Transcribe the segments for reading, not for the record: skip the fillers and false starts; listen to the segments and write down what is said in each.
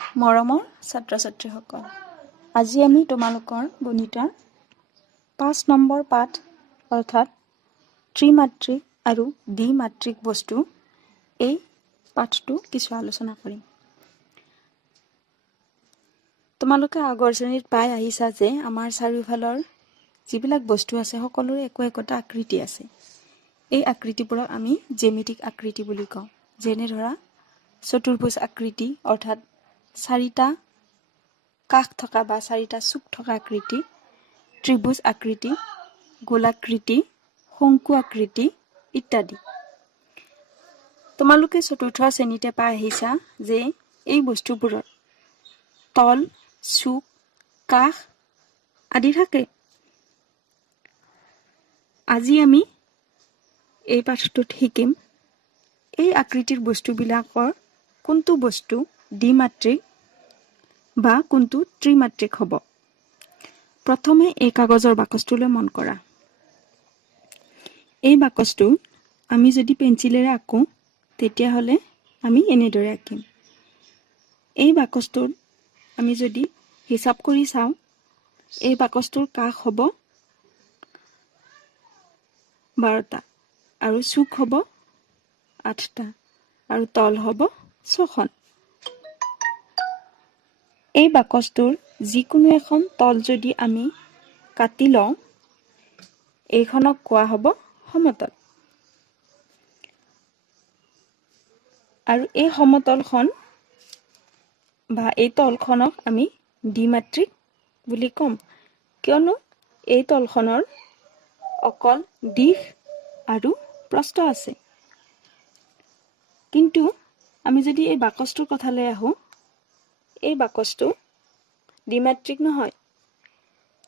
মৰমৰ ছাত্ৰ-ছাত্ৰীসকল, আজি আমি তোমালোকৰ গণিতৰ 5 নম্বৰ পাঠ অৰ্থাৎ ত্ৰিমাত্ৰিক আৰু দ্বিমাত্ৰিক বস্তু এই পাঠটো কিছু আলোচনা কৰিম। তোমালোকে আগৰ শ্ৰেণীত পাই আহিছা যে আমাৰ চাৰিওফালৰ যিবিলাক বস্তু আছে সকলোৰে একোটা আকৃতি আছে। এই আকৃতিবোৰক আমি জ্যামিতিক আকৃতি বুলি কওঁ। যেনে ধৰা চতুৰ্ভুজ আকৃতি অৰ্থাৎ চাৰিটা কাষ থকা বা চাৰিটা চুক থকা আকৃতি, ত্ৰিভুজ আকৃতি, গোলাকৃতি, শংকু আকৃতি ইত্যাদি। তোমালোকে চতুৰ্থ শ্ৰেণীতে পাই আহিছা যে এই বস্তুবোৰৰ তল, চুক, কাষ আদি থাকে। আজি আমি এই পাঠটোত শিকিম এই আকৃতিৰ বস্তুবিলাকৰ কোনটো বস্তু দ্বিমাত্ৰিক বা কোনটো ত্ৰিমাত্ৰিক হ'ব। প্ৰথমে এই কাগজৰ বাকচটোলৈ মন কৰা। এই বাকচটো আমি যদি পেঞ্চিলেৰে আঁকো তেতিয়াহ'লে আমি এনেদৰে আঁকিম। এই বাকচটোত আমি যদি হিচাপ কৰি চাওঁ এই বাকচটোৰ কাষ হ'ব 12টা আৰু চুক হ'ব 8টা আৰু তল হ'ব 6খন। এই বাকচটোৰ যিকোনো এখন তল যদি আমি কাটি লওঁ এইখনক কোৱা হ'ব সমতল। আৰু এই সমতলখন বা এই তলখনক আমি দ্বিমাত্ৰিক বুলি ক'ম, কিয়নো এই তলখনৰ অকল দিশ আৰু প্ৰস্থ আছে। কিন্তু আমি যদি এই বাকচটোৰ কথালৈ আহোঁ, এই বাকচটো দ্বিমাত্ৰিক নহয়,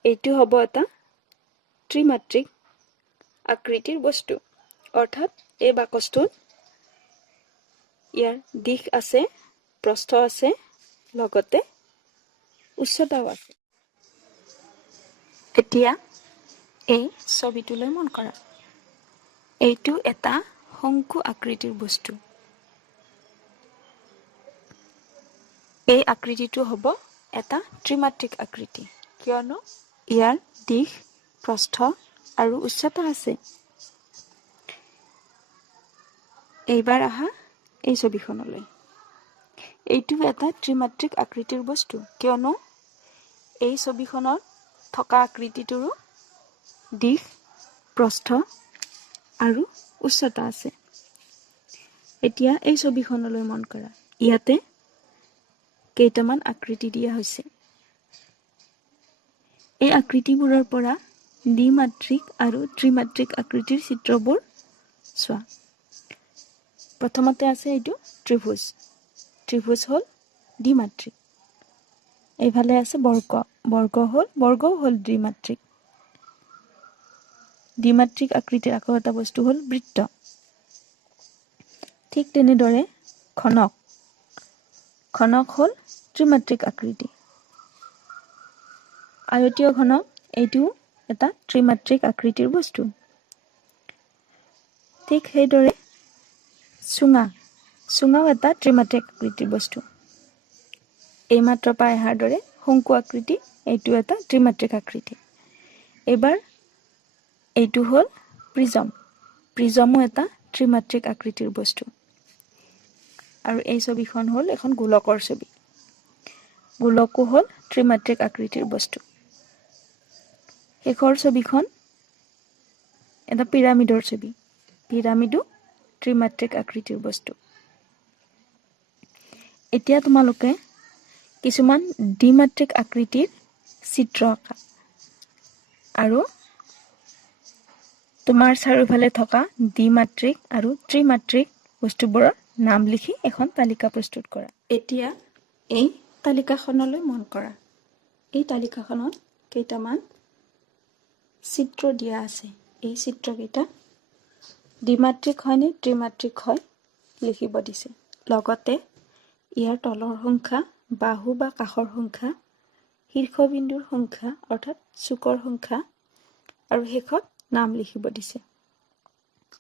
এইটো হ'ব এটা ত্ৰিমাত্ৰিক আকৃতিৰ বস্তু। অৰ্থাৎ এই বাকচটোত ইয়াৰ দিশ আছে, প্ৰস্থ আছে, লগতে উচ্চতাও আছে। এতিয়া এই ছবিটোলৈ মন কৰা। এইটো এটা শংকু আকৃতিৰ বস্তু। এই আকৃতিটো হ'ব এটা ত্ৰিমাত্ৰিক আকৃতি, কিয়নো ইয়াৰ দিশ, প্ৰস্থ আৰু উচ্চতা আছে। এইবাৰ আহা এই ছবিখনলৈ। এইটো এটা ত্ৰিমাত্ৰিক আকৃতিৰ বস্তু, কিয়নো এই ছবিখনত থকা আকৃতিটোৰো দিশ, প্ৰস্থ আৰু উচ্চতা আছে। এতিয়া এই ছবিখনলৈ মন কৰা। ইয়াতে কেইটামান আকৃতি দিয়া হৈছে। এই আকৃতিবোৰৰ পৰা দ্বিমাত্ৰিক আৰু ত্ৰিমাত্ৰিক আকৃতিৰ চিত্ৰবোৰ চোৱা। প্ৰথমতে আছে এইটো ত্ৰিভুজ। ত্ৰিভুজ হ'ল দ্বিমাত্ৰিক। এইফালে আছে বৰ্গ। বৰ্গও হ'ল দ্বিমাত্ৰিক। দ্বিমাত্ৰিক আকৃতিৰ আকৌ এটা বস্তু হ'ল বৃত্ত। ঠিক তেনেদৰে ঘনক। ঘনক হ'ল ত্ৰিমাত্ৰিক আকৃতি। আয়তীয় ঘনক এইটো এটা ত্ৰিমাত্ৰিক আকৃতিৰ বস্তু। ঠিক সেইদৰে চুঙা। চুঙাও এটা ত্ৰিমাত্ৰিক আকৃতিৰ বস্তু। এইমাত্ৰ পাই অহাৰ দৰে শংকু আকৃতি এইটো এটা ত্ৰিমাত্ৰিক আকৃতি। এইবাৰ এইটো হ'ল প্ৰিজম। প্ৰিজমো এটা ত্ৰিমাত্ৰিক আকৃতিৰ বস্তু। আৰু এই ছবিখন হ'ল এখন গোলকৰ ছবি। গোলকো হ'ল ত্ৰিমাত্ৰিক আকৃতিৰ বস্তু। শেষৰ ছবিখন এটা পিৰামিডৰ ছবি। পিৰামিডো ত্ৰিমাত্ৰিক আকৃতিৰ বস্তু। এতিয়া তোমালোকে কিছুমান দ্বিমাত্ৰিক আকৃতিৰ চিত্ৰ আঁকা আৰু তোমাৰ চাৰিওফালে থকা দ্বিমাত্ৰিক আৰু ত্ৰিমাত্ৰিক বস্তুবোৰৰ নাম লিখি এখন তালিকা প্ৰস্তুত কৰা। এতিয়া এই তালিকাখনলৈ মন কৰা। এই তালিকাখনত কেইটামান চিত্ৰ দিয়া আছে। এই চিত্ৰকেইটা দ্বিমাত্ৰিক হয় নে ত্ৰিমাত্ৰিক হয় লিখিব দিছে। লগতে ইয়াৰ তলৰ সংখ্যা, বাহু বা কাষৰ সংখ্যা, শীৰ্ষবিন্দুৰ সংখ্যা অৰ্থাৎ চুকৰ সংখ্যা আৰু শেষত নাম লিখিব দিছে।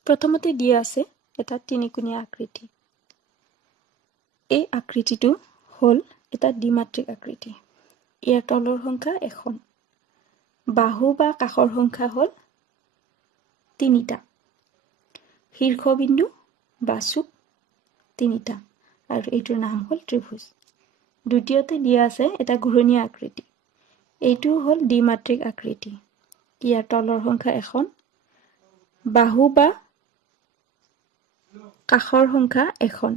প্ৰথমতে দিয়া আছে এটা তিনিকোণীয়া আকৃতি। এই আকৃতিটো হ'ল এটা দ্বিমাত্ৰিক আকৃতি। ইয়াৰ তলৰ সংখ্যা 1 বাহু বা কাষৰ সংখ্যা হ'ল 3টা শীৰ্ষবিন্দু বা চুক 3টা আৰু এইটোৰ নাম হ'ল ত্ৰিভুজ। দ্বিতীয়তে দিয়া আছে এটা ঘূৰণীয়া আকৃতি। এইটো হ'ল দ্বিমাত্ৰিক আকৃতি। ইয়াৰ তলৰ সংখ্যা 1 বাহু বা কাষৰ সংখ্যা 1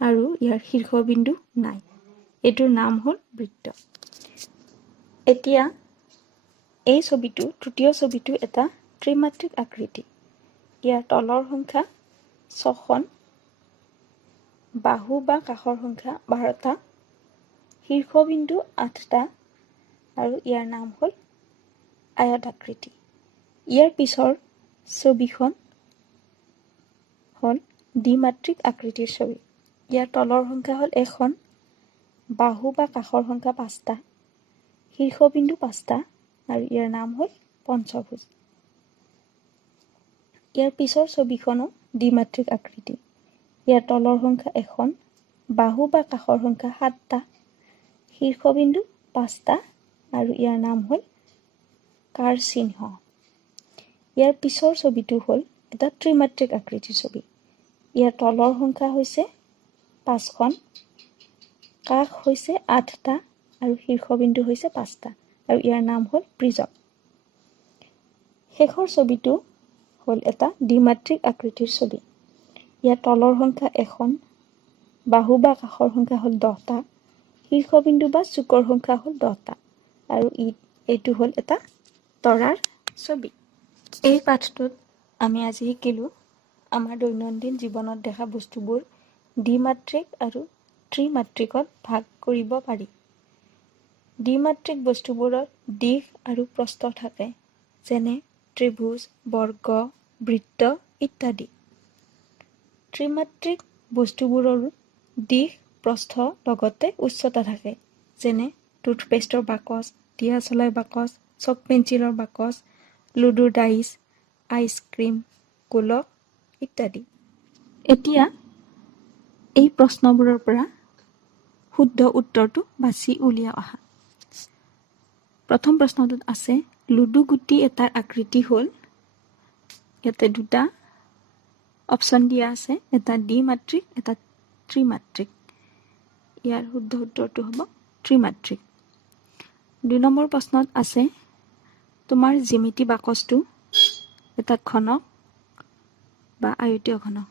আৰু ইয়াৰ শীৰ্ষবিন্দু নাই। এইটোৰ নাম হ'ল বৃত্ত। এতিয়া এই ছবিটো তৃতীয় ছবিটো এটা ত্ৰিমাত্ৰিক আকৃতি। ইয়াৰ তলৰ সংখ্যা 6খন বাহু বা কাষৰ সংখ্যা 12টা শীৰ্ষবিন্দু 8টা আৰু ইয়াৰ নাম হ'ল আয়ত আকৃতি। ইয়াৰ পিছৰ ছবিখন হ'ল দ্বিমাত্ৰিক আকৃতিৰ ছবি। ইয়াৰ তলৰ সংখ্যা হ'ল 1খন বাহু বা কাষৰ সংখ্যা 5টা শীৰ্ষবিন্দু 5টা আৰু ইয়াৰ নাম হ'ল পঞ্চভুজ। ইয়াৰ পিছৰ ছবিখনো দ্বিমাত্ৰিক আকৃতি। ইয়াৰ তলৰ সংখ্যা 1খন বাহু বা কাষৰ সংখ্যা 7টা শীৰ্ষবিন্দু 5টা আৰু ইয়াৰ নাম হ'ল কাৰ চিহ্ন। ইয়াৰ পিছৰ ছবিটো হ'ল এটা ত্ৰিমাত্ৰিক আকৃতিৰ ছবি। ইয়াৰ তলৰ সংখ্যা হৈছে 5খন কাষ হৈছে 8টা আৰু শীৰ্ষবিন্দু হৈছে 5টা আৰু ইয়াৰ নাম হ'ল প্ৰিজম। শেষৰ ছবিটো হ'ল এটা দ্বিমাত্ৰিক আকৃতিৰ ছবি। ইয়াৰ তলৰ সংখ্যা 1খন বাহু বা কাষৰ সংখ্যা হ'ল 10টা শীৰ্ষবিন্দু বা চুকৰ সংখ্যা হ'ল 10টা আৰু এইটো হ'ল এটা তৰাৰ ছবি। এই পাঠটোত আমি আজি শিকিলোঁ আমাৰ দৈনন্দিন জীৱনত দেখা বস্তুবোৰ দ্বিমাত্ৰিক আৰু ত্ৰিমাত্ৰিকত ভাগ কৰিব পাৰি। দ্বিমাত্ৰিক বস্তুবোৰৰ দিশ আৰু প্ৰস্থ থাকে, যেনে ত্ৰিভুজ, বৰ্গ, বৃত্ত ইত্যাদি। ত্ৰিমাত্ৰিক বস্তুবোৰৰ দিশ, প্ৰস্থ লগতে উচ্চতা থাকে, যেনে টুথপেষ্টৰ বাকচ, দিয়াচলাই বাকচ, চক পেঞ্চিলৰ বাকচ, লুডুৰ ডাইচ, আইচক্ৰীম, গোলক ইত্যাদি। এতিয়া এই প্ৰশ্নবোৰৰ পৰা শুদ্ধ উত্তৰটো বাছি উলিয়াই অহা। প্ৰথম প্ৰশ্নটোত আছে লুডু গুটি এটাৰ আকৃতি হ'ল, ইয়াতে দুটা অপশ্যন দিয়া আছে, এটা দ্বিমাত্ৰিক এটা ত্ৰিমাত্ৰিক। ইয়াৰ শুদ্ধ উত্তৰটো হ'ব ত্ৰিমাত্ৰিক। 2 নম্বৰ প্ৰশ্নত আছে তোমাৰ জ্যামিতি বাকচটো এটা ঘনক বা আয়তীয় ঘনক।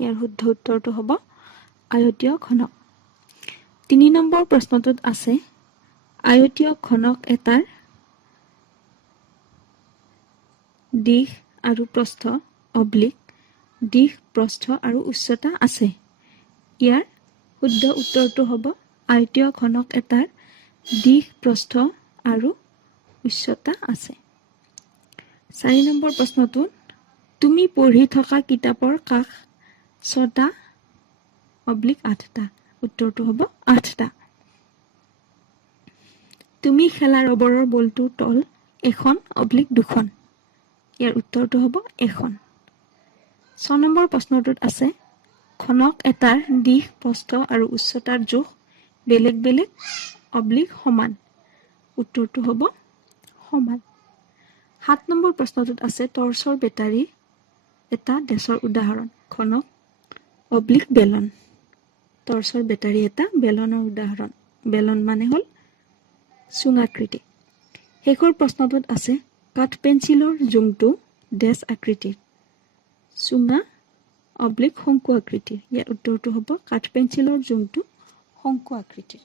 ইয়াৰ শুদ্ধ উত্তৰটো হ'ব আয়তীয় ঘনক। 3 নম্বৰ প্ৰশ্নটোত আছে আয়তীয় ঘনক এটাৰ দিশ আৰু প্ৰস্থ অব্লিক দিশ, প্ৰস্থ আৰু উচ্চতা আছে। ইয়াৰ শুদ্ধ উত্তৰটো হ'ব আয়তীয় ঘনক এটাৰ দিশ, প্ৰস্থ আৰু উচ্চতা আছে। 4 নম্বৰ প্ৰশ্নটোত তুমি পঢ়ি থকা কিতাপৰ কাষ 6টা অব্লিক 8টা। উত্তৰটো হ'ব 8টা। তুমি খেলা ৰবৰৰ বলটোৰ তল 1 অব্লিক 2খন। ইয়াৰ উত্তৰটো হ'ব 1। 6 নম্বৰ প্ৰশ্নটোত আছে ঘনক এটাৰ দিশ, প্ৰস্থ আৰু উচ্চতাৰ জোখ বেলেগ বেলেগ অব্লিক সমান। উত্তৰটো হ'ব সমান। 7 নম্বৰ প্ৰশ্নটোত আছে টৰ্চৰ বেটাৰী এটা ডেছৰ উদাহৰণ। ঘনক অব্লিক বেলন। টৰ্চৰ বেটাৰী এটা বেলনৰ উদাহৰণ। বেলন মানে হ'ল চুঙাকৃতি। শেষৰ প্ৰশ্নটোত আছে কাঠ পেঞ্চিলৰ জোংটো ডেছ আকৃতিৰ। চুঙা অব্লিক শংকু আকৃতিৰ। ইয়াৰ উত্তৰটো হ'ব কাঠ পেঞ্চিলৰ জোংটো শংকু আকৃতিৰ।